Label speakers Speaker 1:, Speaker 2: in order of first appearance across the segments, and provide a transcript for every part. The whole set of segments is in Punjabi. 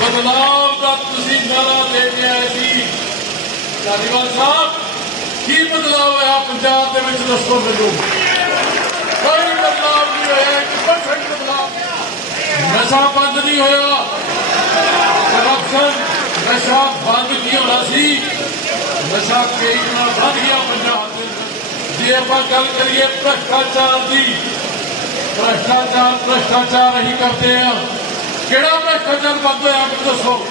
Speaker 1: ਬਦਲਾਵ ਦਾ ਤੁਸੀਂ ਨਾਰਾ ਦੇ ਕੇ ਆਏ ਸੀ। ਧਾਲੀਵਾਲ ਸਾਹਿਬ। ਕੀ ਬਦਲਾਵ ਹੋਇਆ ਪੰਜਾਬ ਦੇ ਵਿੱਚ, ਦੱਸੋ ਮੈਨੂੰ। ਕੋਈ ਬਦਲਾਵ ਨਹੀਂ ਹੋਇਆ, ਇੱਕ ਪਰਸੈਂਟ ਬਦਲਾਵ ਨਸ਼ਾ ਬੰਦ ਨਹੀਂ ਹੋਇਆ। ਕਰਪਸ਼ਨ ਨਸ਼ਾ ਬੰਦ ਕੀ ਹੋਣਾ ਸੀ? ਨਸ਼ਾ ਕਈ ਨਾਲ ਵੱਧ ਗਿਆ ਪੰਜਾਬ ਦੇ ਅੰਦਰ। ਜੇ ਆਪਾਂ ਗੱਲ ਕਰੀਏ ਭ੍ਰਸ਼ਟਾਚਾਰ ਦੀ, ਭ੍ਰਸ਼ਟਾਚਾਰ ਭ੍ਰਸ਼ਟਾਚਾਰ ਹੀ ਕਰਦੇ ਆ ਕਿਹੜਾ ਭ੍ਰਸ਼ਟਾਚਾਰ ਬੰਦ ਹੋਇਆ ਮੈਨੂੰ ਦੱਸੋ।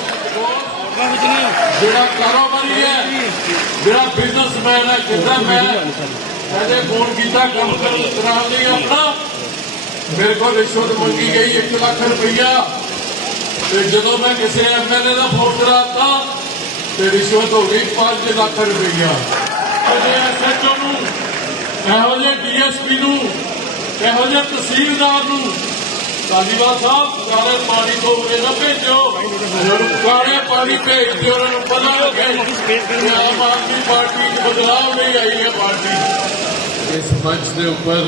Speaker 1: ਜਿਹੜਾ ਕਾਰੋਬਾਰੀ ਹੈ, ਜਿਹੜਾ ਬਿਜ਼ਨਸਮੈਨ ਹੈ ਕਿਦਾਂ ਮੈਂ ਕਹਦੇ ਫੋਨ ਕੀਤਾ, ਕੰਮ ਕਰਨ ਕਰਾਉਣ ਲਈ ਆਪਣਾ ਮੇਰੇ ਕੋਲ ਰਿਸ਼ਵਤ ਮੰਗੀ ਗਈ 1 ਲੱਖ ਰੁਪਈਆ। ਤੇ ਜਦੋਂ ਮੈਂ ਕਿਸੇ ਐਮਐਲਏ ਦਾ ਫੋਨ ਕਰਾਤਾ ਤੇ ਰਿਸ਼ਵਤ ਹੋ ਗਈ 5 ਲੱਖ ਰੁਪਈਆ। ਤੇ ਐਸਐਚਓ ਨੂੰ, ਇਹੋ ਜਿਹੇ ਡੀਐਸਪੀ ਨੂੰ, ਇਹੋ ਜਿਹੇ ਤਹਿਸੀਲਦਾਰ ਨੂੰ ਧਾਲੀਵਾਲ ਸਾਹਿਬ ਕਾਲੇ ਪਾਣੀ ਤੋਂ ਉਰੇ ਨਾ ਭੇਜੋ। ਉਹਨਾਂ ਪਾਣੀ ਭੇਜ ਦਿਓ ਉਹਨਾਂ ਨੂੰ ਪਤਾ ਲੱਗੇ ਕਿ ਆਮ ਆਦਮੀ ਪਾਰਟੀ ਚ ਬਦਲਾਅ ਨਹੀਂ ਆਈ ਹੈ ਪਾਰਟੀ ਇਸ ਮੰਚ ਦੇ ਉੱਪਰ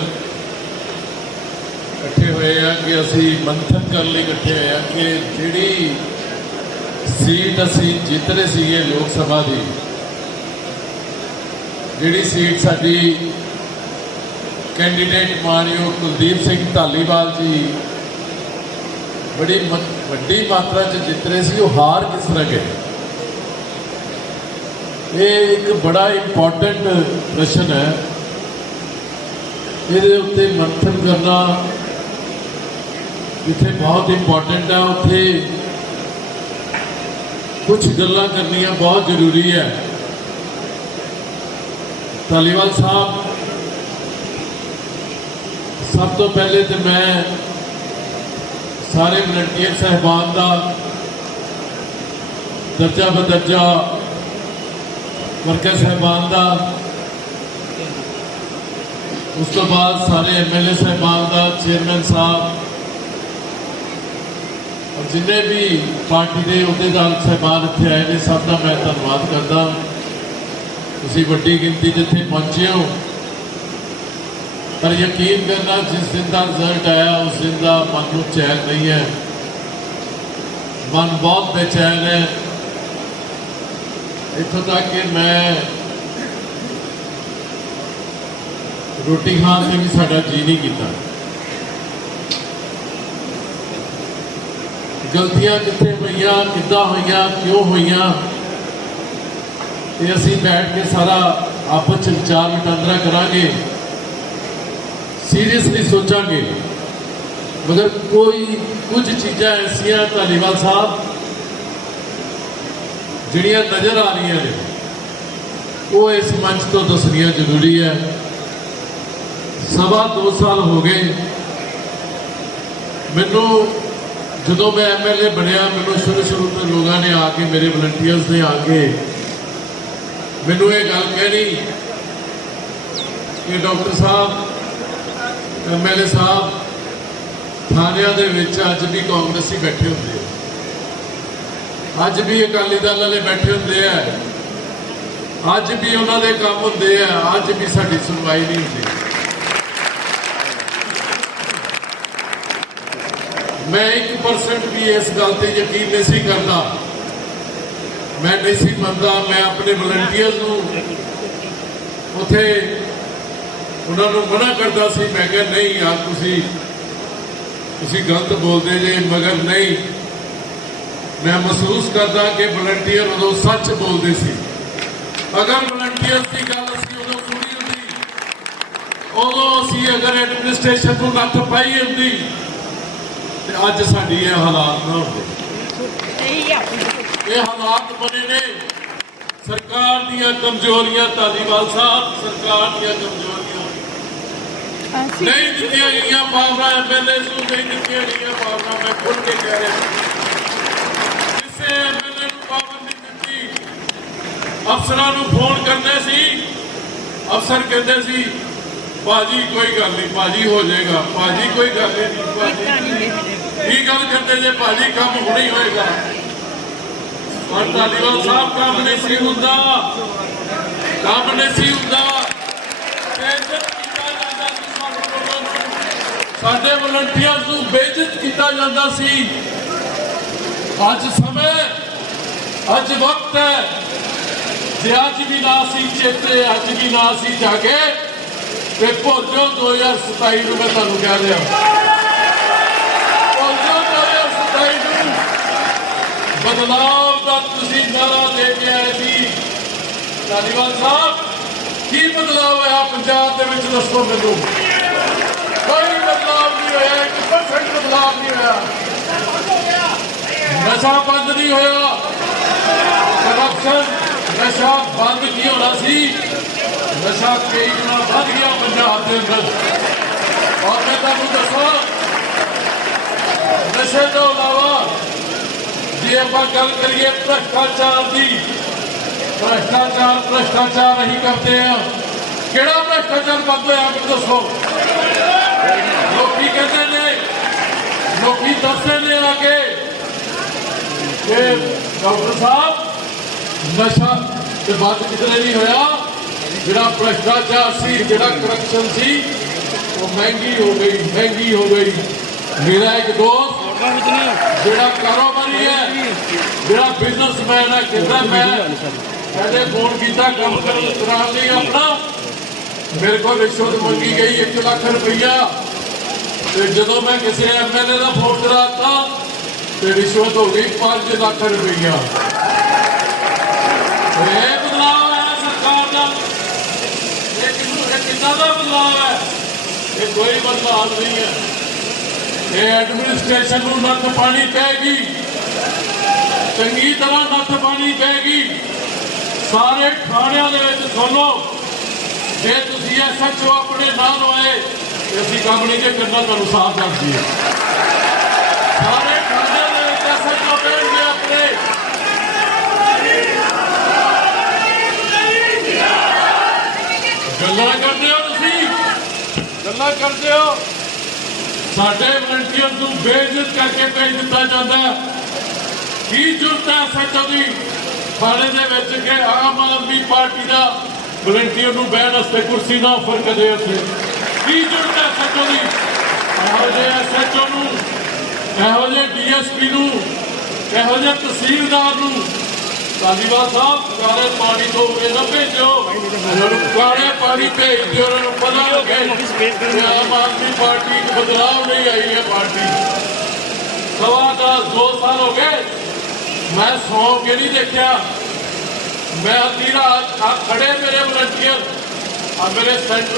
Speaker 1: ਇਕੱਠੇ ਹੋਏ ਆ ਕਿ ਅਸੀਂ ਮੰਥਨ ਕਰਨ ਲਈ ਇਕੱਠੇ ਹੋਏ ਆ ਕਿ ਜਿਹੜੀ ਸੀਟ ਅਸੀਂ ਜਿੱਤ ਰਹੇ ਸੀਗੇ ਲੋਕ ਸਭਾ ਦੀ, ਜਿਹੜੀ ਸੀਟ ਸਾਡੀ ਕੈਂਡੀਡੇਟ ਮਾਨਯੋਗ ਕੁਲਦੀਪ ਸਿੰਘ ਧਾਲੀਵਾਲ ਜੀ ਬੜੀ ਮ- ਵੱਡੀ ਮਾਤਰਾ 'ਚ ਜਿੱਤ ਰਹੇ ਸੀ, ਉਹ ਹਾਰ ਕਿਸ ਤਰ੍ਹਾਂ ਗਏ? ਇਹ ਇੱਕ ਬੜਾ ਇੰਪੋਰਟੈਂਟ ਪ੍ਰਸ਼ਨ ਹੈ। ਇਹਦੇ ਉੱਤੇ ਮੰਥਨ ਕਰਨਾ ਜਿੱਥੇ ਬਹੁਤ ਇੰਪੋਰਟੈਂਟ ਹੈ। ਉੱਥੇ ਕੁਝ ਗੱਲਾਂ ਕਰਨੀਆਂ ਬਹੁਤ ਜ਼ਰੂਰੀ ਹੈ। ਧਾਲੀਵਾਲ ਸਾਹਿਬ, ਸਭ ਤੋਂ ਪਹਿਲੇ ਤੇ ਮੈਂ ਸਾਰੇ ਵਲੰਟੀਅਰ ਸਹਿਬਾਨ ਦਾ ਦਰਜਾ ਬਦਰਜਾ ਵਰਕਰ ਸਹਿਬਾਨ ਦਾ। ਉਸ ਤੋਂ ਬਾਅਦ ਸਾਰੇ ਐਮਐਲਏ ਸਹਿਬਾਨ ਦਾ, ਚੇਅਰਮੈਨ ਸਾਹਿਬ ਔਰ ਜਿੰਨੇ ਵੀ ਪਾਰਟੀ ਦੇ ਅਹੁਦੇਦਾਰ ਸਹਿਬਾਨ ਇੱਥੇ ਆਏ ਨੇ, ਸਭ ਦਾ ਮੈਂ ਧੰਨਵਾਦ ਕਰਦਾ। ਤੁਸੀਂ ਵੱਡੀ ਗਿਣਤੀ 'ਚ ਇੱਥੇ ਪਹੁੰਚੇ ਹੋ ਪਰ ਯਕੀਨ ਕਰਨਾ ਜਿਸ ਦਿਨ ਦਾ ਰਿਜ਼ਲਟ ਆਇਆ ਉਸ ਦਿਨ ਦਾ ਮਨ ਨੂੰ ਚੈਨ ਨਹੀਂ ਹੈ ਮਨ ਬਹੁਤ ਬੇਚੈਨ ਹੈ ਇੱਥੋਂ ਤੱਕ ਕਿ ਮੈਂ ਰੋਟੀ ਖਾਣ ਤੇ ਵੀ ਸਾਡਾ ਜੀ ਨਹੀਂ ਕੀਤਾ ਗਲਤੀਆਂ ਕਿੱਥੇ ਹੋਈਆਂ ਕਿੱਦਾਂ ਹੋਈਆਂ ਕਿਉਂ ਹੋਈਆਂ ਇਹ ਅਸੀਂ ਬੈਠ ਕੇ ਸਾਰਾ ਆਪਸ ਚ ਵਿਚਾਰ ਵਟਾਂਦਰਾ ਕਰਾਂਗੇ ਸੀਰੀਅਸਲੀ ਸੋਚਾਂਗੇ। ਮਗਰ ਕੋਈ ਕੁਝ ਚੀਜ਼ਾਂ ਐਸੀਆਂ ਧਾਲੀਵਾਲ ਸਾਹਿਬ ਜਿਹੜੀਆਂ ਨਜ਼ਰ ਆ ਰਹੀਆਂ ਨੇ, ਉਹ ਇਸ ਮੰਚ ਤੋਂ ਦੱਸਣੀਆਂ ਜ਼ਰੂਰੀ ਹੈ। ਸਵਾ 2 ਸਾਲ ਹੋ ਗਏ। ਮੈਨੂੰ ਜਦੋਂ ਮੈਂ ਐਮਐਲਏ ਬਣਿਆ, ਮੈਨੂੰ ਸ਼ੁਰੂ ਸ਼ੁਰੂ ਤੋਂ ਲੋਕਾਂ ਨੇ ਆ ਕੇ, ਮੇਰੇ ਵਲੰਟੀਅਰਸ ਨੇ ਆ ਕੇ ਮੈਨੂੰ ਇਹ ਗੱਲ ਕਹਿਣੀ ਕਿ ਡਾਕਟਰ ਸਾਹਿਬ ਐਮਐਲਏ ਸਾਹਿਬ, ਥਾਣਿਆਂ ਦੇ ਵਿੱਚ ਅੱਜ ਵੀ ਕਾਂਗਰਸੀ ਬੈਠੇ ਹੁੰਦੇ ਆ। ਅੱਜ ਵੀ ਅਕਾਲੀ ਦਲ ਵਾਲੇ ਬੈਠੇ ਹੁੰਦੇ ਆ। ਅੱਜ ਵੀ ਉਹਨਾਂ ਦੇ ਕੰਮ ਹੁੰਦੇ ਆ। ਅੱਜ ਵੀ ਸਾਡੀ ਸੁਣਵਾਈ ਨਹੀਂ ਹੁੰਦੀ। ਮੈਂ 1% ਵੀ ਇਸ ਗੱਲ ਤੇ ਯਕੀਨ ਨਹੀਂ ਸੀ ਕਰਦਾ। ਮੈਂ ਨਹੀਂ ਸੀ ਮੰਨਦਾ। ਮੈਂ ਆਪਣੇ ਵਲੰਟੀਅਰਸ ਨੂੰ ਉਥੇ ਉਹਨਾਂ ਨੂੰ ਮਨਾ ਕਰਦਾ ਸੀ, ਮੈਂ ਕਿਹਾ, ਨਹੀਂ ਯਾਰ ਤੁਸੀਂ ਤੁਸੀਂ ਗਲਤ ਬੋਲਦੇ ਜੇ, ਮਗਰ ਨਹੀਂ। ਮੈਂ ਮਹਿਸੂਸ ਕਰਦਾ ਕਿ ਵਲੰਟੀਅਰ ਉਦੋਂ ਸੱਚ ਬੋਲਦੇ ਸੀ। ਅਗਰ ਵਲੰਟੀਅਰ ਦੀ ਗੱਲ ਅਸੀਂ ਉਦੋਂ ਸੁਣੀ ਹੁੰਦੀ, ਉਦੋਂ ਅਸੀਂ ਅਗਰ ਐਡਮਿਨਿਸਟ੍ਰੇਸ਼ਨ ਨੂੰ ਨੱਥ ਪਾਈ ਹੁੰਦੀ, ਤੇ ਅੱਜ ਸਾਡੀ ਇਹ ਹਾਲਾਤ ਨਾ ਹੁੰਦੇ। ਇਹ ਹਾਲਾਤ ਬਣੇ ਨੇ। ਸਰਕਾਰ ਦੀਆਂ ਕਮਜ਼ੋਰੀਆਂ, ਧਾਲੀਵਾਲ ਸਾਹਿਬ, ਸਰਕਾਰ ਦੀਆਂ ਕਮਜ਼ੋਰੀਆਂ। ਨਹੀਂ ਦਿੱਤੀਆਂ ਗਈਆਂ ਪਾਵਰਾਂ ਐਮਐਲਏ ਨੂੰ ਨਹੀਂ ਦਿੱਤੀਆਂ ਗਈਆਂ ਪਾਵਰਾਂ ਮੈਂ ਖੁੱਲ ਕੇ ਕਹਿ ਰਿਹਾ। ਕਿਸੇ ਐਮਐਲਏ ਨੂੰ ਪਾਵਰ ਨਹੀਂ ਦਿੱਤੀ। ਅਫਸਰਾਂ ਨੂੰ ਫੋਨ ਕਰਦੇ ਸੀ। ਅਫਸਰ ਕਹਿੰਦੇ ਸੀ ਬਾਜੀ ਕੋਈ ਗੱਲ ਨਹੀਂ ਬਾਜੀ ਹੋ ਜਾਏਗਾ ਬਾਜੀ ਕੋਈ ਗੱਲ ਨਹੀਂ ਬਾਜੀ ਕੀ ਗੱਲ ਕਰਦੇ ਜੇ ਬਾਜੀ ਕੰਮ ਹੁਣੇ ਹੋਏਗਾ? ਪਰ ਧਾਲੀਵਾਲ ਸਾਹਿਬ ਕੰਮ ਨਹੀਂ ਸੀ ਹੁੰਦਾ। ਕੰਮ ਨਹੀਂ ਸੀ ਹੁੰਦਾ। ਬੇਇੱਜ਼ਤ ਕੀਤਾ ਜਾਂਦਾ ਸੀ ਸਾਡੇ ਲੋਕਾਂ ਨੂੰ। ਸਾਡੇ ਵਲੰਟੀਅਰਸ ਨੂੰ ਬੇਇੱਜ਼ਤ ਕੀਤਾ ਜਾਂਦਾ ਸੀ। ਅੱਜ ਸਮੇਂ, ਅੱਜ ਵਕਤ ਹੈ। ਜੇ ਅੱਜ ਵੀ ਨਾ ਸੀ ਚੇਤੇ, ਅੱਜ ਵੀ ਨਾ ਸੀ ਜਾਗੇ, ਤੇ ਭੁੱਲ 2027 ਨੂੰ ਮੈਂ ਤੁਹਾਨੂੰ ਕਹਿ ਰਿਹਾ। ਭੁੱਲ 2027 ਨੂੰ ਬਦਲਾਵ ਦਾ ਤੁਸੀਂ ਨਾਰਾ ਦੇ ਕੇ ਆਏ ਸੀ। ਧਾਲੀਵਾਲ ਸਾਹਿਬ। ਕੀ ਬਦਲਾਵ ਹੋਇਆ ਪੰਜਾਬ ਦੇ ਵਿੱਚ ਦੱਸੋ ਮੈਨੂੰ। ਕੋਈ ਬਦਲਾਵ ਨਹੀਂ ਹੋਇਆ ਇੱਕ ਪਰਸੈਂਟ ਬਦਲਾਵ ਨਹੀਂ ਹੋਇਆ ਨਸ਼ਾ ਬੰਦ ਨਹੀਂ ਹੋਇਆ। ਕਰਪਸ਼ਨ ਨਸ਼ਾ ਬੰਦ ਕੀ ਹੋਣਾ ਸੀ? ਨਸ਼ਾ ਕਈ ਗੁਣਾ ਵੱਧ ਗਿਆ ਪੰਜਾਬ ਦੇ ਅੰਦਰ। ਔਰ ਮੈਂ ਤੁਹਾਨੂੰ ਦੱਸਾਂ, ਨਸ਼ੇ ਤੋਂ ਇਲਾਵਾ ਜੇ ਆਪਾਂ ਗੱਲ ਕਰੀਏ ਭ੍ਰਸ਼ਟਾਚਾਰ ਦੀ, ਭ੍ਰਸ਼ਟਾਚਾਰ ਭ੍ਰਸ਼ਟਾਚਾਰ ਨਹੀਂ ਕਰਦੇ ਆ ਕਿਹੜਾ ਭ੍ਰਸ਼ਟਾਚਾਰ ਬੰਦ ਹੋਇਆ ਮੈਨੂੰ ਦੱਸੋ? ਲੋਕੀ ਕਹਿੰਦੇ ਨੇ, ਲੋਕੀ ਦੱਸਦੇ ਨੇ ਆ ਕੇ ਕਿ ਡਾਕਟਰ ਸਾਹਿਬ, ਨਸ਼ਾ ਤੇ ਬਾਤ ਕਿਤੇ ਨਹੀਂ ਹੋਇਆ। ਜਿਹੜਾ ਭ੍ਰਸ਼ਟਾਚਾਰ ਸੀ, ਜਿਹੜਾ ਕਰਪਸ਼ਨ ਸੀ, ਉਹ ਮਹਿੰਗੀ ਹੋ ਗਈ, ਮਹਿੰਗੀ ਹੋ ਗਈ। ਮੇਰਾ ਇੱਕ ਦੋਸਤ ਜਿਹੜਾ ਕਾਰੋਬਾਰੀ ਹੈ ਜਿਹੜਾ ਬਿਜ਼ਨਸਮੈਨ ਹੈ ਕਹਿੰਦਾ ਮੈਂ ਕਹਿੰਦੇ ਫੋਨ ਕੀਤਾ, ਕੰਮ ਕਰਨ ਕਰਾਉਣ ਲਈ ਆਪਣਾ ਮੇਰੇ ਕੋਲ ਰਿਸ਼ਵਤ ਮੰਗੀ ਗਈ 1 ਲੱਖ ਰੁਪਈਆ। ਤੇ ਜਦੋਂ ਮੈਂ ਕਿਸੇ ਐਮਐਲਏ ਦਾ ਫੋਨ ਕਰਾਤਾ ਤੇ ਰਿਸ਼ਵਤ ਹੋ ਗਈ 5 ਲੱਖ ਰੁਪਈਆ। ਇਹ ਬਦਲਾਅ ਹੈ ਸਰਕਾਰ ਦਾ। ਇਹ ਕਿੰਨੂੰ ਕਿੰਨਾ ਦਾ ਬਦਲਾਅ ਹੈ? ਇਹ ਕੋਈ ਬਦਲਾਅ ਨਹੀਂ ਹੈ। ਇਹ ਐਡਮਿਨਿਸਟ੍ਰੇਸ਼ਨ ਨੂੰ ਨੱਥ ਪਾਣੀ ਪੈਗੀ ਚੰਗੀ ਤਰ੍ਹਾਂ ਨੱਥ ਪਾਣੀ ਪੈਗੀ ਸਾਰੇ ਥਾਣਿਆਂ ਦੇ ਵਿੱਚ ਸੁਣੋ। ਜੇ ਤੁਸੀਂ ਐਸਐਚਓ ਆਪਣੇ ਨਾਲ ਹੋਏ ਅਸੀਂ ਕੰਮ ਨਹੀਂ ਜੇ ਕਰਨਾ, ਤੁਹਾਨੂੰ ਸਾਫ਼ ਦੱਸ ਦਈਏ। ਸਾਰੇ ਥਾਣਿਆਂ ਦੇ ਵਿੱਚ ਐਸਐਚਓ ਬੈਠਣਗੇ ਆਪਣੇ ਗੱਲਾਂ ਕਰਦੇ ਹੋ ਤੁਸੀਂ ਗੱਲਾਂ ਕਰਦੇ ਹੋ। ਸਾਡੇ ਵਲੰਟੀਅਰ ਨੂੰ ਬੇਇੱਜ਼ਤ ਕਰਕੇ ਭੇਜ ਦਿੱਤਾ ਜਾਂਦਾ ਕੀ ਜੁਰਤ ਹੈ ਸੱਚੋ ਦੀ? ਦੇ ਵਿੱਚ ਕਿ ਆਮ ਆਦਮੀ ਪਾਰਟੀ ਦਾ ਵਲੰਟੀਅਰ ਨੂੰ ਬਹਿਣ ਵਾਸਤੇ ਕੁਰਸੀ ਨਾ ਆਫਰ ਕਰੇ ਉੱਥੇ। ਕੀ ਜੁਰਤ ਹੈ ਸੱਚੋ ਇਹੋ ਜਿਹੇ ਐਸਐਚਓ ਨੂੰ, ਇਹੋ ਜਿਹੇ ਡੀਐਸਪੀ ਨੂੰ, ਇਹੋ ਜਿਹੇ ਤਹਿਸੀਲਦਾਰ ਨੂੰ ਧਾਲੀਵਾਲ ਸਾਹਿਬ। ਕਾਲੇ ਪਾਣੀ ਤੋਂ ਇਹ ਨਾ ਭੇਜੋ ਕਾਲੇ ਪਾਣੀ ਭੇਜ ਦਿਓ, ਉਹਨਾਂ ਨੂੰ ਪਤਾ ਲੱਗੇ। ਕਿ ਆਮ ਆਦਮੀ ਪਾਰਟੀ ਇੱਕ ਬਦਲਾਵ ਨਹੀਂ ਆਈ ਹੈ ਪਾਰਟੀ। ਸਵਾ ਦਾ ਦੋ ਸਾਲ ਹੋ ਗਏ। ਮੈਂ ਸੌਂ ਕੇ ਨਹੀਂ ਦੇਖਿਆ। ਮੈਂ ਅੱਧੀ ਖੜੇ ਮੇਰੇ ਵਲੰਟੀਅਰ। ਆ ਮੇਰੇ ਸੈਂਟਰ